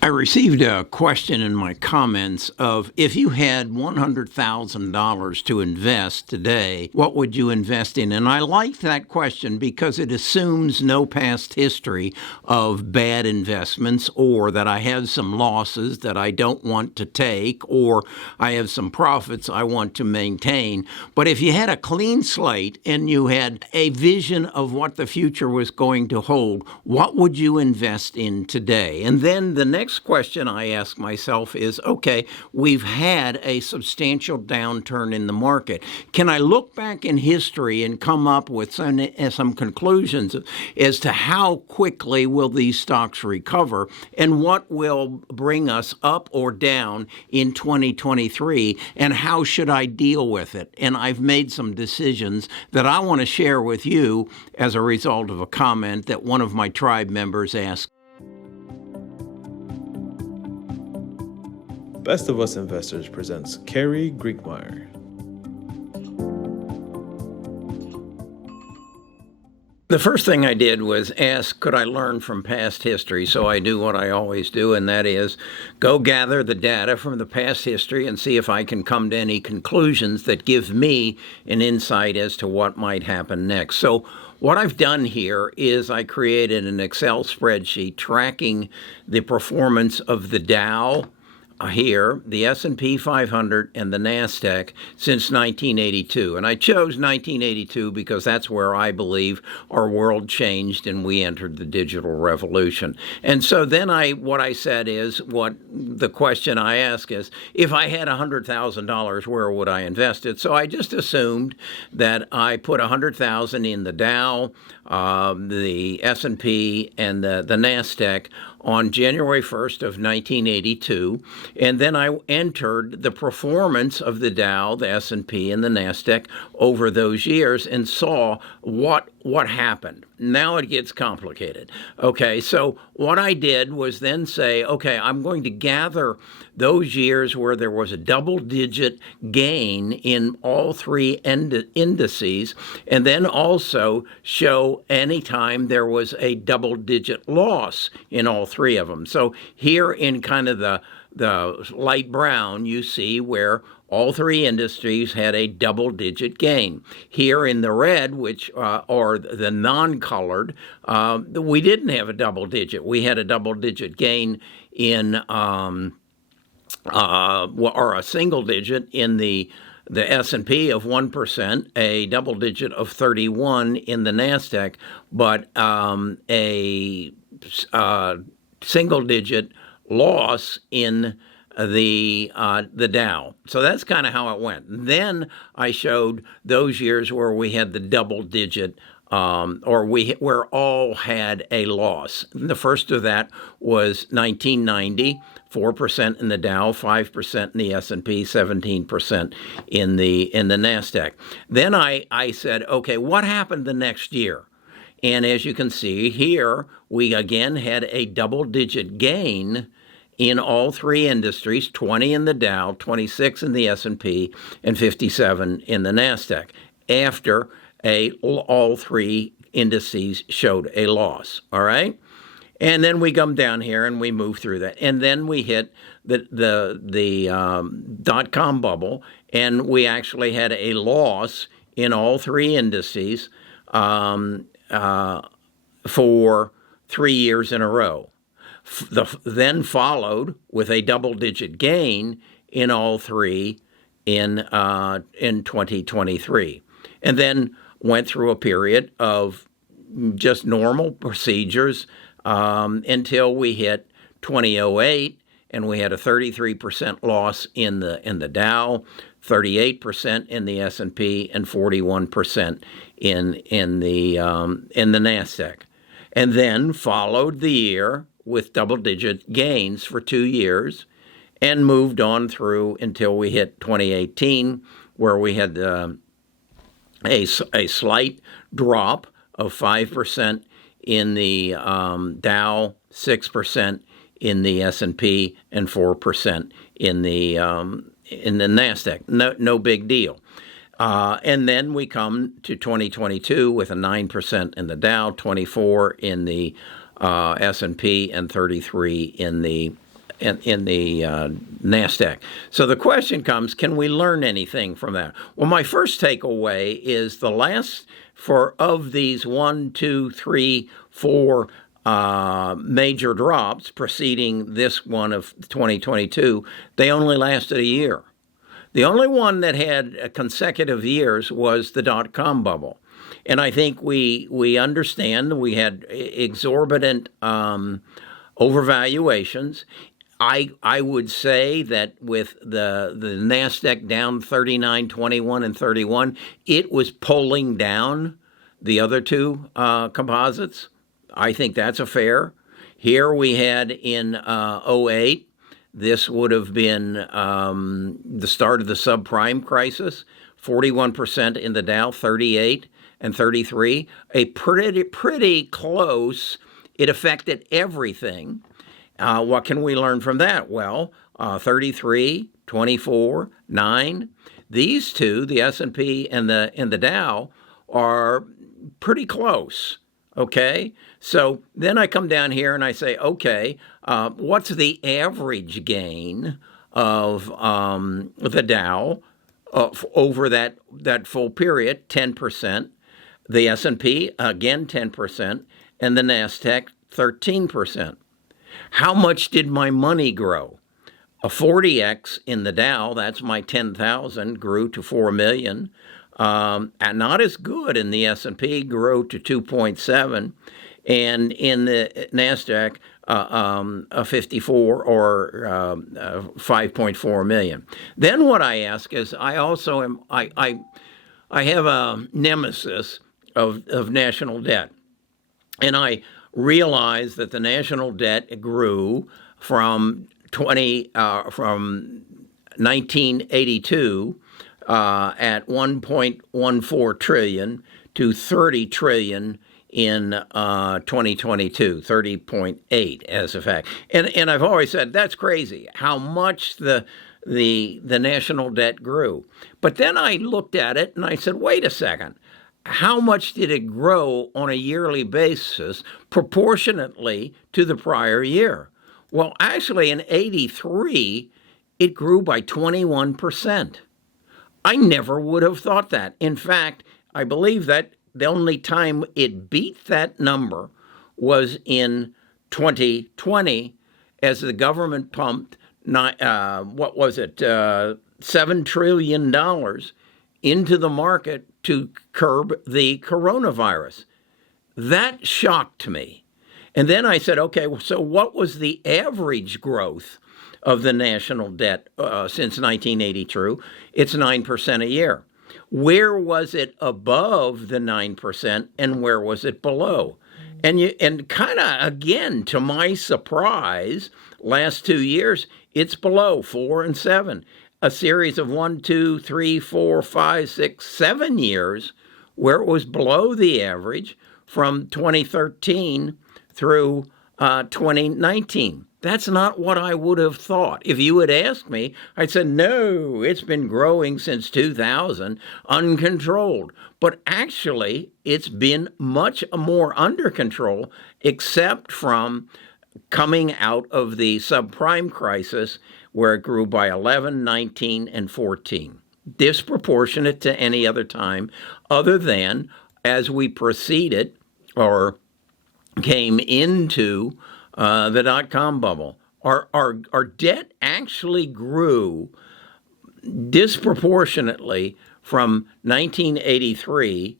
I received a question in my comments of if you had $100,000 to invest today, what would you invest in? And I like that question because it assumes no past history of bad investments or that I have some losses that I don't want to take or I have some profits I want to maintain. But if you had a clean slate and you had a vision of what the future was going to hold, what would you invest in today? And then the next question I ask myself is, okay, we've had a substantial downturn in the market. Can I look back in history and come up with some conclusions as to how quickly will these stocks recover and what will bring us up or down in 2023 and how should I deal with it? And I've made some decisions that I want to share with you as a result of a comment that one of my tribe members asked. Best of Us Investors presents Carrie Griegmeyer. The first thing I did was ask, could I learn from past history? So I do what I always do, and that is go gather the data from the past history and see if I can come to any conclusions that give me an insight as to what might happen next. So what I've done here is I created an Excel spreadsheet tracking the performance of the Dow, here, the S&P 500 and the NASDAQ since 1982. And I chose 1982 because that's where I believe our world changed and we entered the digital revolution. And so then what I said is, what the question I ask is, if I had $100,000, where would I invest it? So I just assumed that I put $100,000 in the Dow, the S&P, and the NASDAQ on January 1st of 1982, and then I entered the performance of the Dow, the S&P, and the NASDAQ over those years and saw what happened. Now it gets complicated. Okay, so what I did was then say, okay, I'm going to gather those years where there was a double-digit gain in all three indices, and then also show any time there was a double-digit loss in all three of them. So here in kind of the light brown, you see where all three industries had a double-digit gain. Here in the red, which or the non-colored, we didn't have a double-digit. We had a double-digit gain in, or a single-digit in the S&P of 1%, a double-digit of 31 in the NASDAQ, but a single-digit loss in the Dow. So that's kind of how it went. Then I showed those years where we had the double-digit, where all had a loss. The first of that was 1990, 4% in the Dow, 5% in the S&P, 17% in the NASDAQ. Then I said, okay, what happened the next year? And as you can see here, we again had a double-digit gain in all three industries, 20 in the Dow, 26 in the S&P, and 57 in the NASDAQ, after all three indices showed a loss, all right? And then we come down here and we move through that. And then we hit the dot-com bubble, and we actually had a loss in all three indices for 3 years in a row. Then followed with a double-digit gain in all three in 2023. And then went through a period of just normal procedures until we hit 2008, and we had a 33% loss in the Dow, 38% in the S&P, and 41% in the NASDAQ. And then followed the year with double-digit gains for 2 years, and moved on through until we hit 2018, where we had a slight drop of 5% in the Dow, 6% in the S&P, and 4% in the NASDAQ. No big deal. And then we come to 2022 with a 9% in the Dow, 24 in the S&P, and 33 in the NASDAQ. So the question comes: can we learn anything from that? Well, my first takeaway is the last of these 1, 2, 3, 4 major drops preceding this one of 2022. They only lasted a year. The only one that had consecutive years was the dot-com bubble. And I think we understand we had exorbitant overvaluations. I would say that with the NASDAQ down 39, 21, and 31, it was pulling down the other two composites. I think that's a fair. Here we had in 08, this would have been the start of the subprime crisis, 41% in the Dow, 38 and 33, a pretty close. It affected everything. What can we learn from that? Well, 33, 24, 9. These two, the S&P and the Dow, are pretty close. Okay, so then I come down here and I say, okay, what's the average gain of the Dow over that full period? 10%. The S&P, again, 10%, and the NASDAQ, 13%. How much did my money grow? A 40x in the Dow, that's my 10,000, grew to 4 million. And not as good in the S&P, grew to 2.7, and in the NASDAQ, a 54 or 5.4 million. Then what I ask is, I have a nemesis of national debt, and I realize that the national debt grew from 1982 at 1.14 trillion to 30 trillion in 2022, 30.8 as a fact. And I've always said that's crazy how much the national debt grew. But then I looked at it and I said, wait a second. How much did it grow on a yearly basis proportionately to the prior year? Well, actually in 83, it grew by 21%. I never would have thought that. In fact, I believe that the only time it beat that number was in 2020 as the government pumped, $7 trillion into the market to curb the coronavirus. That shocked me. And then I said, okay, so what was the average growth of the national debt since 1982? It's 9% a year. Where was it above the 9% and where was it below? And kind of, again, to my surprise, last 2 years, it's below 4 and 7. A series of 1, 2, 3, 4, 5, 6, 7 years where it was below the average from 2013 through 2019. That's not what I would have thought. If you had asked me, I'd said, no, it's been growing since 2000, uncontrolled. But actually, it's been much more under control, except from coming out of the subprime crisis, where it grew by 11, 19, and 14. Disproportionate to any other time, other than as we proceeded or came into the dot-com bubble. Our debt actually grew disproportionately from 1983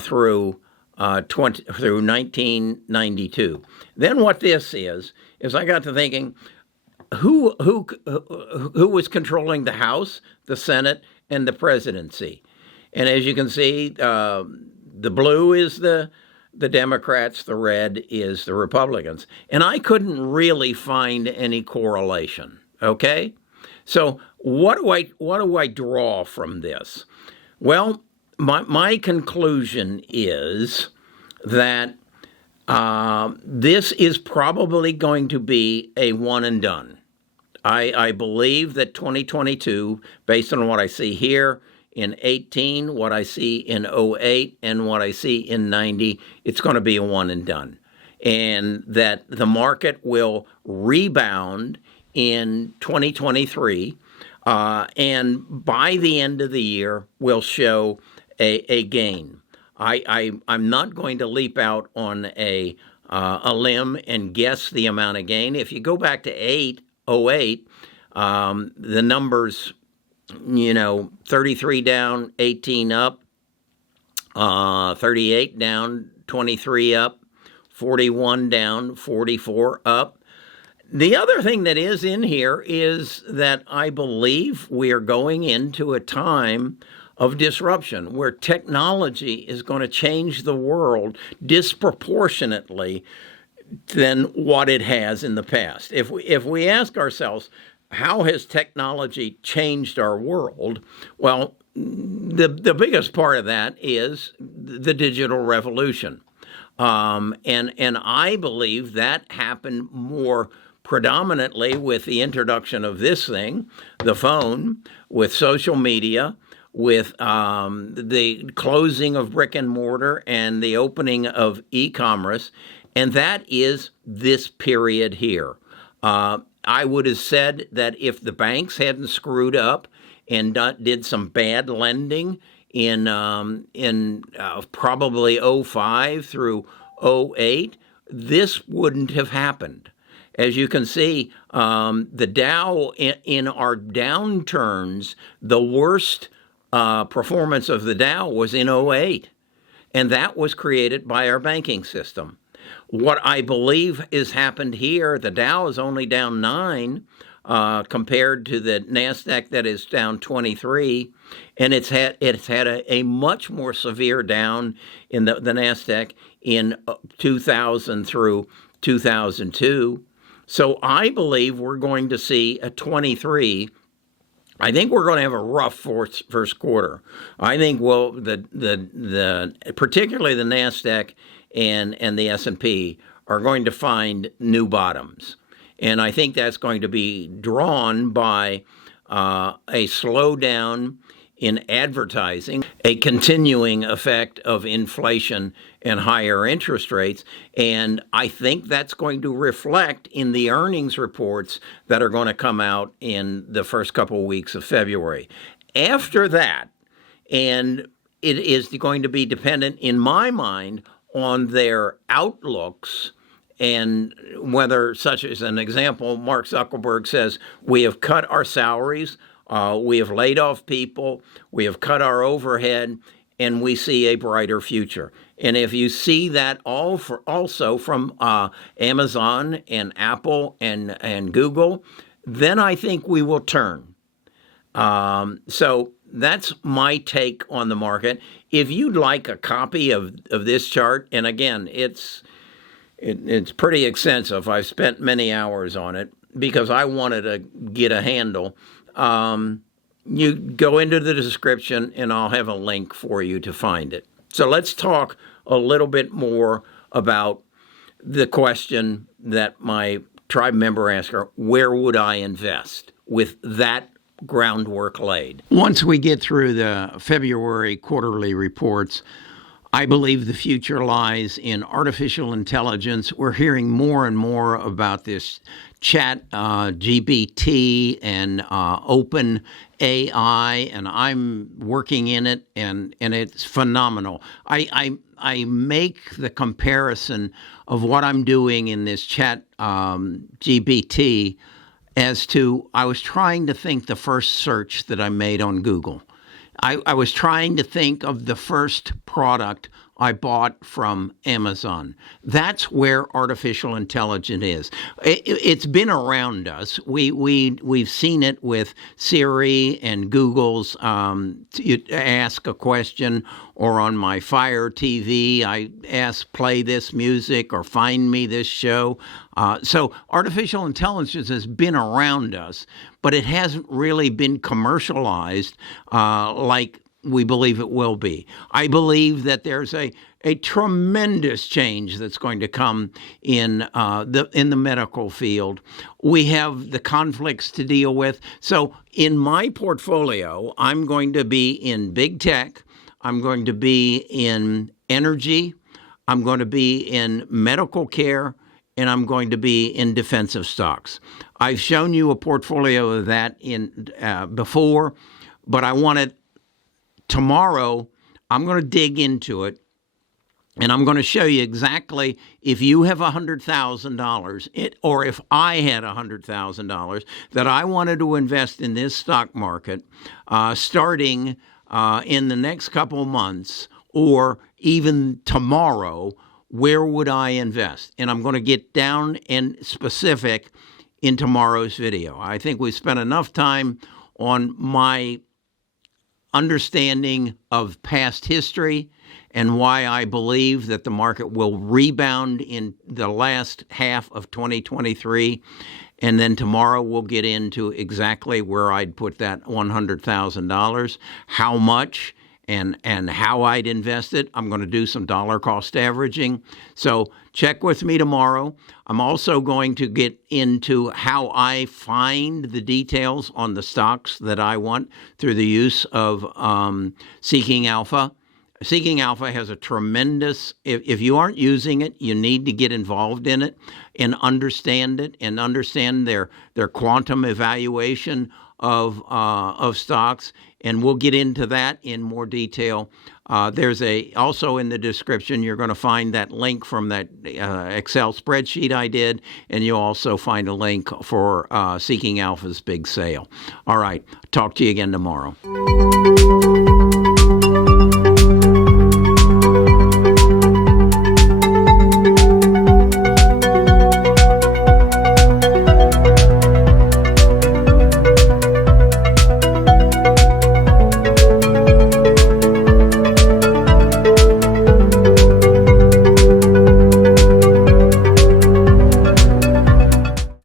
through 1992. Then what this is I got to thinking, who was controlling the House, the Senate, and the presidency? And as you can see, the blue is the Democrats, the red is the Republicans. And I couldn't really find any correlation, okay? So what do I draw from this? Well, my conclusion is that this is probably going to be a one and done. I believe that 2022, based on what I see here in 18, what I see in 08, and what I see in 90, it's going to be a one and done. and that the market will rebound in 2023, and by the end of the year will show a gain. I'm not going to leap out on a limb and guess the amount of gain. If you go back to 08, the numbers, 33 down, 18 up, 38 down, 23 up, 41 down, 44 up. The other thing that is in here is that I believe we are going into a time of disruption where technology is going to change the world disproportionately than what it has in the past. If we ask ourselves, how has technology changed our world? Well, the biggest part of that is the digital revolution. And I believe that happened more predominantly with the introduction of this thing, the phone, with social media, with the closing of brick and mortar and the opening of e-commerce. And that is this period here. I would have said that if the banks hadn't screwed up and did some bad lending in probably 05 through 08, this wouldn't have happened. As you can see, the Dow in our downturns, the worst performance of the Dow was in 08, and that was created by our banking system. What I believe has happened here, the Dow is only down 9 compared to the NASDAQ that is down 23, and it's had a much more severe down in the NASDAQ in 2000 through 2002. So I believe we're going to see a 23. I think we're going to have a rough first quarter. I think particularly the NASDAQ and the S&P are going to find new bottoms. And I think that's going to be drawn by a slowdown in advertising, a continuing effect of inflation and higher interest rates. And I think that's going to reflect in the earnings reports that are going to come out in the first couple of weeks of February. After that, and it is going to be dependent, in my mind, on their outlooks, and whether, such as an example, Mark Zuckerberg says, we have cut our salaries, we have laid off people, we have cut our overhead, and we see a brighter future. And if you see that also from Amazon and Apple and Google, then I think we will turn. So that's my take on the market. If you'd like a copy of this chart, and again, it's pretty extensive. I've spent many hours on it because I wanted to get a handle. You go into the description and I'll have a link for you to find it. So let's talk a little bit more about the question that my tribe member asked her, where would I invest with that groundwork laid? Once we get through the February quarterly reports, I believe the future lies in artificial intelligence. We're hearing more and more about this chat GBT and open AI, and I'm working in it, and it's phenomenal. I make the comparison of what I'm doing in this chat GBT as to, I was trying to think the first search that I made on Google. I was trying to think of the first product I bought from Amazon. That's where artificial intelligence is. It's been around us. We've seen it with Siri and Google's. You ask a question, or on my Fire TV, I ask play this music or find me this show. So artificial intelligence has been around us, but it hasn't really been commercialized like we believe it will be. I believe that there's a tremendous change that's going to come in the medical field. We have the conflicts to deal with. So in my portfolio, I'm going to be in big tech. I'm going to be in energy. I'm going to be in medical care, and I'm going to be in defensive stocks. I've shown you a portfolio of that in before, but I want it tomorrow. I'm going to dig into it, and I'm going to show you exactly if you have $100,000, or if I had $100,000 that I wanted to invest in this stock market, starting in the next couple of months, or even tomorrow. Where would I invest? And I'm going to get down and specific in tomorrow's video. I think we spent enough time on my understanding of past history and why I believe that the market will rebound in the last half of 2023. And then tomorrow we'll get into exactly where I'd put that $100,000, how much, and how I'd invest it. I'm going to do some dollar cost averaging. So check with me tomorrow. I'm also going to get into how I find the details on the stocks that I want through the use of Seeking Alpha. Seeking Alpha has a tremendous, if you aren't using it, you need to get involved in it and understand it and understand their quantum evaluation of stocks. And we'll get into that in more detail. There's also in the description, you're going to find that link from that Excel spreadsheet I did, and you'll also find a link for Seeking Alpha's big sale. All right, talk to you again tomorrow.